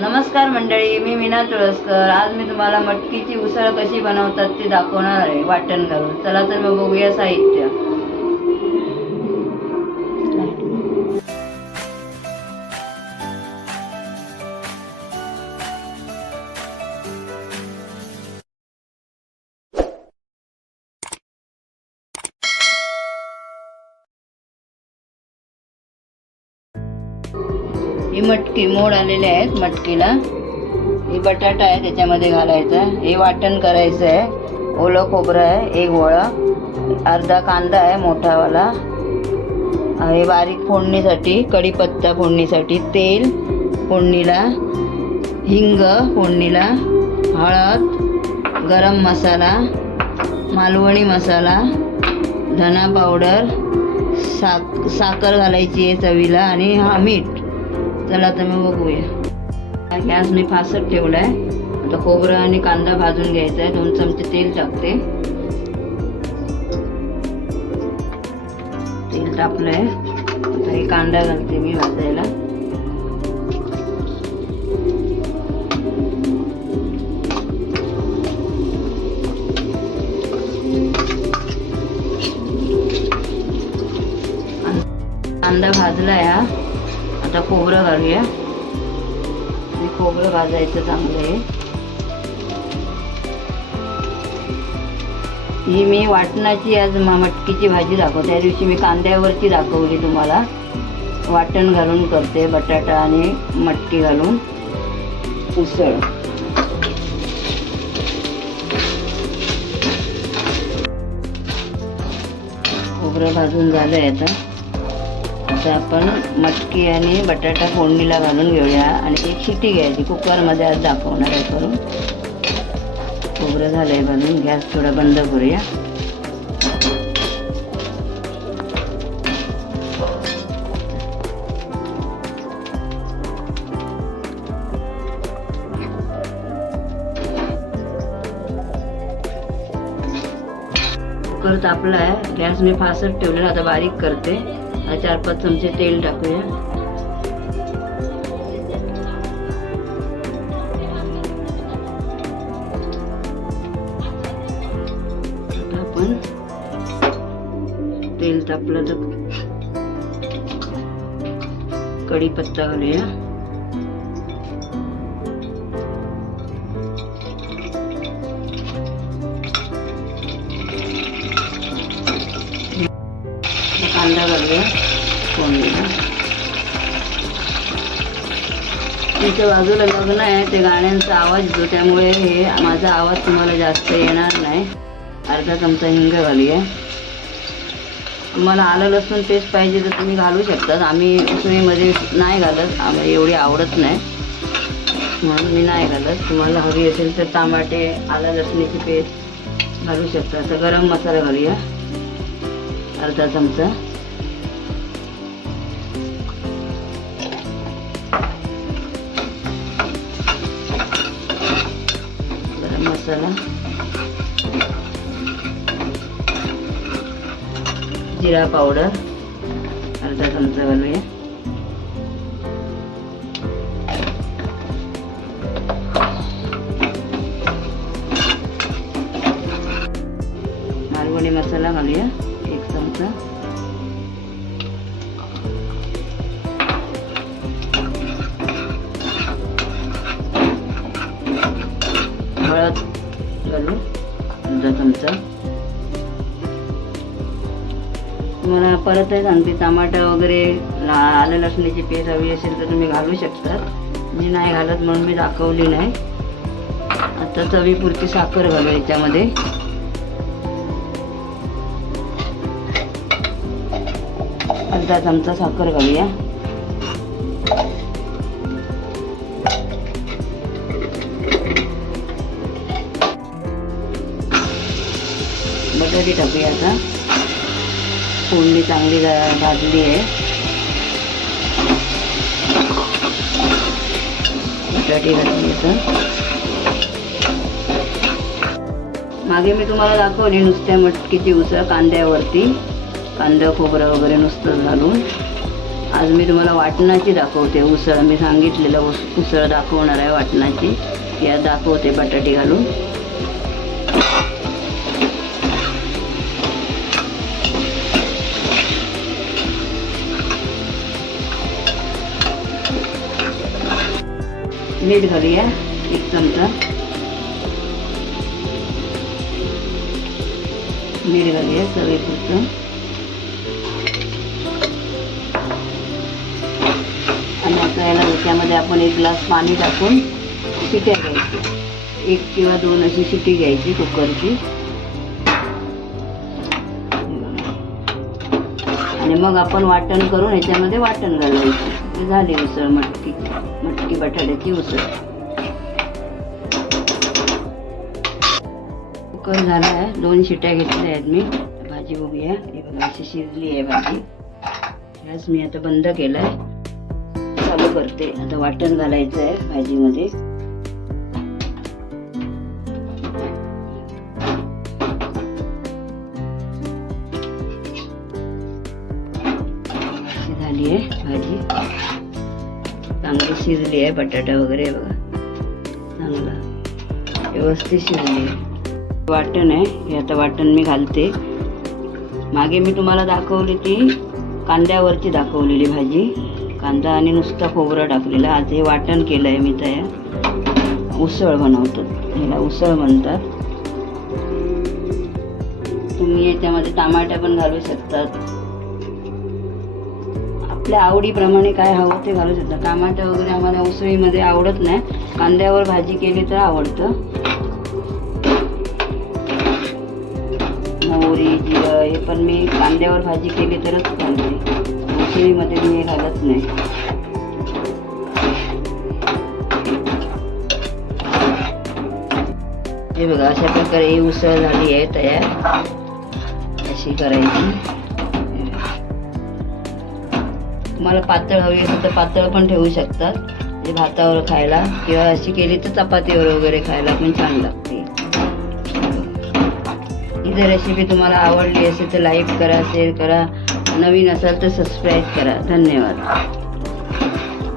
नमस्कार मंडळी, मी मीना तुळसकर. आज मी तुम्हाला मटकीची उसळ कशी बनवतात ते दाखवणार आहे, वाटण घालून. चला तर मग बघूया साहित्य. ही मटकी मोड आलेले आहेत मटकीला. ही बटाटा आहे त्याच्यामध्ये घालायचा. हे वाटण करायचं आहे. ओलं खोबरं आहे 1 वळा, अर्धा कांदा आहे मोठावाला. हे बारीक फोडणीसाठी, कढीपत्ता फोडणीसाठी, तेल फोडणीला, हिंग फोडणीला, हळद, गरम मसाला, मालवणी मसाला, धना पावडर, साखर घालायची आहे चवीला, आणि मीठ. चला तर मग बघूया. गॅस मी फास्ट ठेवला आहे. आता खोबरं आणि कांदा भाजून घ्यायचा आहे. 2 चमचे तेल टाकते. तेल तापलं आहे. आता हे कांदा घालते मी भाजायला. कांदा भाजला आहे. आता खोबरं घालूया. खोबरं भाजायचं चांगलं आहे. ही मी वाटणाची आज मटकीची भाजी दाखवते. त्या दिवशी मी कांद्यावरची दाखवली तुम्हाला. वाटण घालून करते, बटाटा आणि मटकी घालून उसळ. खोबरं भाजून झालंय. आता आपण मटकी आणि बटाटा फोडणीला घालून घेऊया आणि एक शिटी घ्यायची. कुकरमध्ये आज दाखवणार आहे करून. खोबरं झालंय भाजून. गॅस थोडा बंद करूया. कुकर तापला आहे. गॅस मी फास्ट ठेवलेला. आता बारीक करते. 4-5 चमचे तेल टाकूया. आता आपण तेल तापलं तर कढीपत्ता घालूया. कांदा घालूया फोडणीला. तिच्या बाजूला लग्न आहे, ते गाण्यांचा आवाज येतो, त्यामुळे हे माझा आवाज तुम्हाला जास्त येणार नाही. अर्धा चमचा हिंग घालूया. तुम्हाला आलं लसूण पेस्ट पाहिजे तर तुम्ही घालू शकतात. आम्ही उसळीमध्ये नाही घालत, आम्हाला एवढी आवडत नाही म्हणून मी नाही घालत. तुम्हाला हवी असेल तर टमाटे, आलं लसणीची पेस्ट घालू शकता. तर गरम मसाला घालूया अर्धा चमचा. गरम मसाला, जिरा पावडर अर्धा चमचा घालूया. मालवणी मसाला घालूया 1 चमचा. हळद घालू अर्धा चमचा. तुम्हाला परत सांगते, टमाटा वगैरे, आलं लसणीची पेस्ट हवी असेल तर तुम्ही घालू शकतात. मी नाही घालत म्हणून मी दाखवली नाही. आता चवीपुरती साखर घालू याच्यामध्ये. अर्धा चमचा साखर घालूया. बटाटे टाकूया. आता फोडणी चांगली भाजली आहे. बटाटे घातली. तर मागे मी तुम्हाला दाखवली नुसत्या मटकीची उसळ कांद्यावरती. कांदा खोबरं वगैरे नुसतं घालून. आज मी तुम्हाला वाटणाची दाखवते उसळ. मी सांगितलेलं उसळ दाखवणार आहे वाटणाची. या दाखवते बटाटे घालून. मीठ घालूया 1 चमचा. मीठ घालूया चवीपुरतं. आणि आता याला त्याच्यामध्ये आपण 1 ग्लास पाणी टाकून शिट्या घ्यायची. 1 किंवा 2 अशी शिटी घ्यायची कुकरची. आणि मग आपण वाटण करून ह्याच्यामध्ये वाटण घालायचं. झाली उसळ मटकी बटाट्याची उसळ. कुकर झाला आहे. 2 शिट्या घेतल्या आहेत मी. भाजी बघूया. हे बघा अशी शिजली आहे भाजी. गॅस मी आता बंद केला आहे. चालू करते. आता वाटण घालायचं आहे भाजीमध्ये. झाली आहे भाजी. चांगली शिजली आहे. बटाटा वगैरे बघा चांगला व्यवस्थित शिजली आहे. वाटण आहे हे. आता वाटण मी घालते. मागे मी तुम्हाला दाखवली ती कांद्यावरची दाखवलेली भाजी. कांदा आणि नुसता खोबरं टाकलेलं. आज हे वाटण केलं आहे मी तयार. उसळ बनवतो. ह्याला उसळ म्हणतात. तुम्ही याच्यामध्ये टमाटा पण घालू शकतात. आपल्या आवडीप्रमाणे काय हवं ते घालू शकता. टमाटा वगैरे आम्हाला उसळीमध्ये आवडत नाही. कांद्यावर भाजी केली तर आवडतं. मोहरी जिरं हे पण मी कांद्यावर भाजी केली तरच घालते. उसळीमध्ये मी हे घालत नाही. हे बघा अशा प्रकारे ही उसळ झाली आहे तयार. अशी करायची. तुम्हाला पातळ हवी असेल तर पातळ पण ठेवू शकतात. ते भातावर खायला किंवा अशी केली तर चपातीवर वगैरे खायला पण छान लागते. ही जर रेसिपी तुम्हाला आवडली असेल तर लाईक करा, शेअर करा. नवीन असाल तर सबस्क्राईब करा. धन्यवाद.